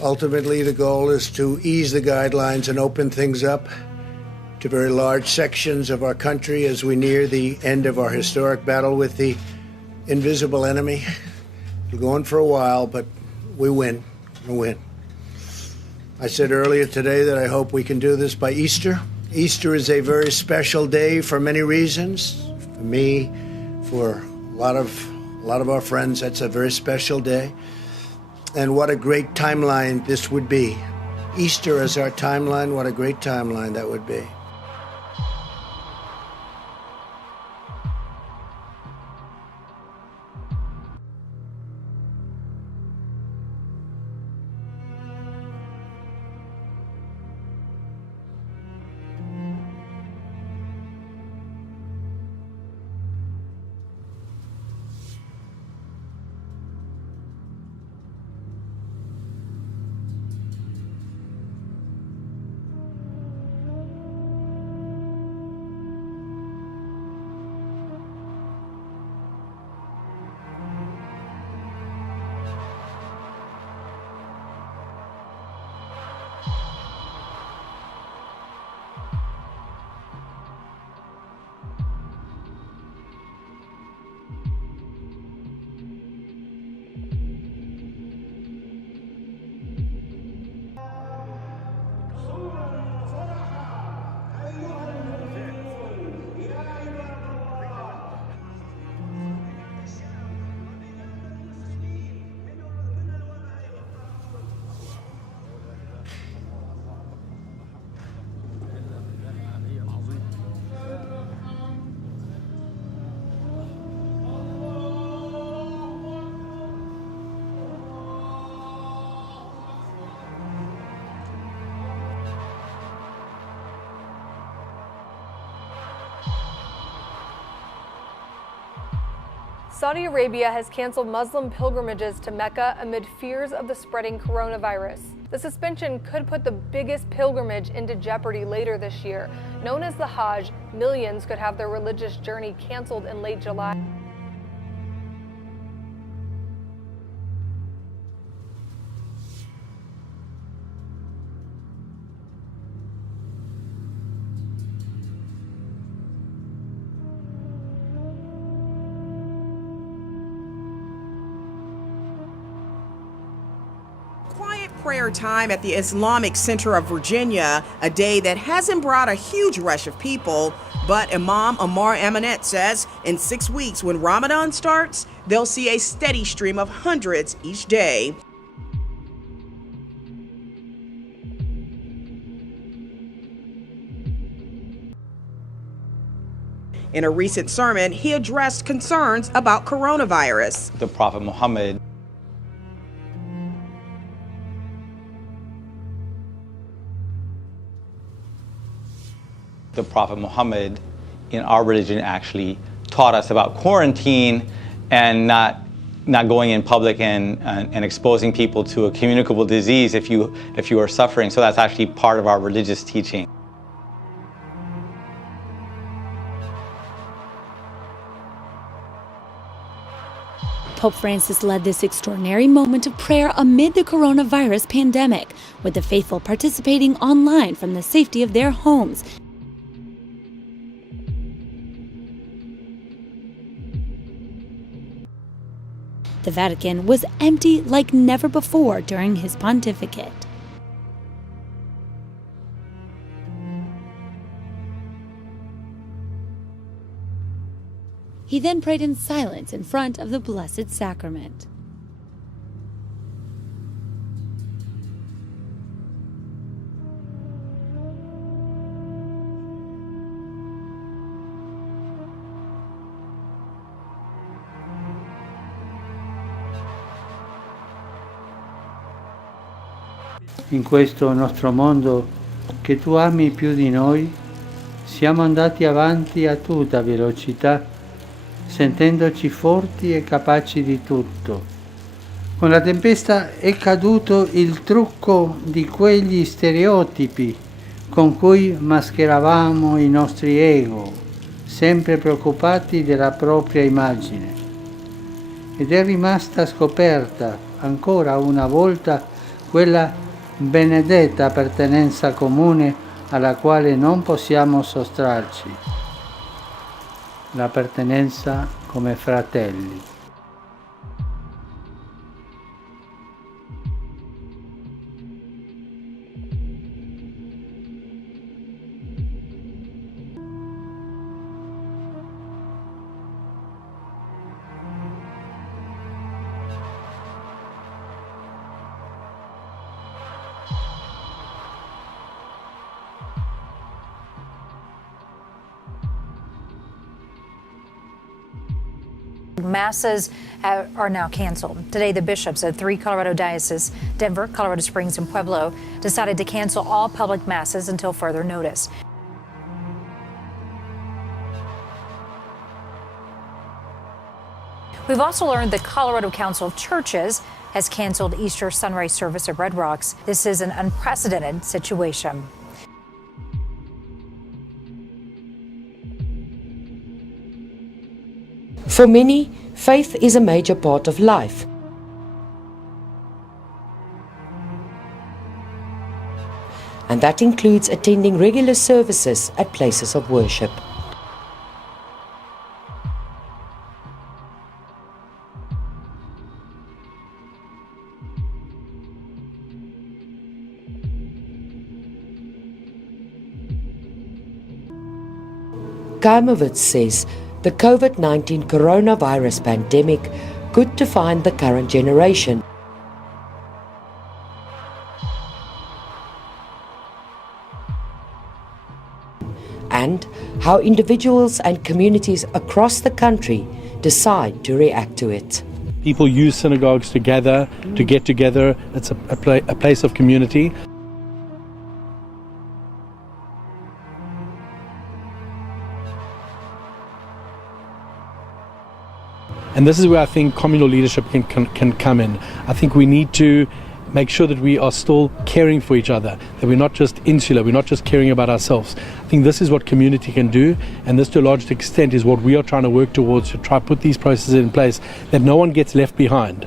Ultimately, the goal is to ease the guidelines and open things up to very large sections of our country as we near the end of our historic battle with the invisible enemy. It'll go on for a while, but we win. We'll win. I said earlier today that I hope we can do this by Easter. Easter is a very special day for many reasons. For me, for a lot of our friends, that's a very special day. And what a great timeline this would be. Easter as our timeline, what a great timeline that would be. Saudi Arabia has canceled Muslim pilgrimages to Mecca amid fears of the spreading coronavirus. The suspension could put the biggest pilgrimage into jeopardy later this year. Known as the Hajj, millions could have their religious journey canceled in late July. Prayer time at the Islamic Center of Virginia, a day that hasn't brought a huge rush of people, but Imam Ammar Amenet says in 6 weeks when Ramadan starts, they'll see a steady stream of hundreds each day. In a recent sermon, he addressed concerns about coronavirus. The Prophet Muhammad in our religion actually taught us about quarantine and not going in public and exposing people to a communicable disease if you are suffering. So that's actually part of our religious teaching. Pope Francis led this extraordinary moment of prayer amid the coronavirus pandemic, with the faithful participating online from the safety of their homes. The Vatican was empty like never before during his pontificate. He then prayed in silence in front of the Blessed Sacrament. In questo nostro mondo che tu ami più di noi, siamo andati avanti a tutta velocità, sentendoci forti e capaci di tutto. Con la tempesta è caduto il trucco di quegli stereotipi con cui mascheravamo i nostri ego, sempre preoccupati della propria immagine. Ed è rimasta scoperta ancora una volta quella benedetta appartenenza comune alla quale non possiamo sottrarci, l'appartenenza come fratelli. Masses are now canceled. Today, the bishops of 3 Colorado dioceses, Denver, Colorado Springs, and Pueblo, decided to cancel all public masses until further notice. We've also learned the Colorado Council of Churches has canceled Easter sunrise service at Red Rocks. This is an unprecedented situation. For many, faith is a major part of life. And that includes attending regular services at places of worship. Ahmed says the COVID-19 coronavirus pandemic could define the current generation. And how individuals and communities across the country decide to react to it. People use synagogues to gather, to get together. It's a place of community. And this is where I think communal leadership can come in. I think we need to make sure that we are still caring for each other, that we're not just insular, we're not just caring about ourselves. I think this is what community can do, and this to a large extent is what we are trying to work towards, to try to put these processes in place, that no one gets left behind.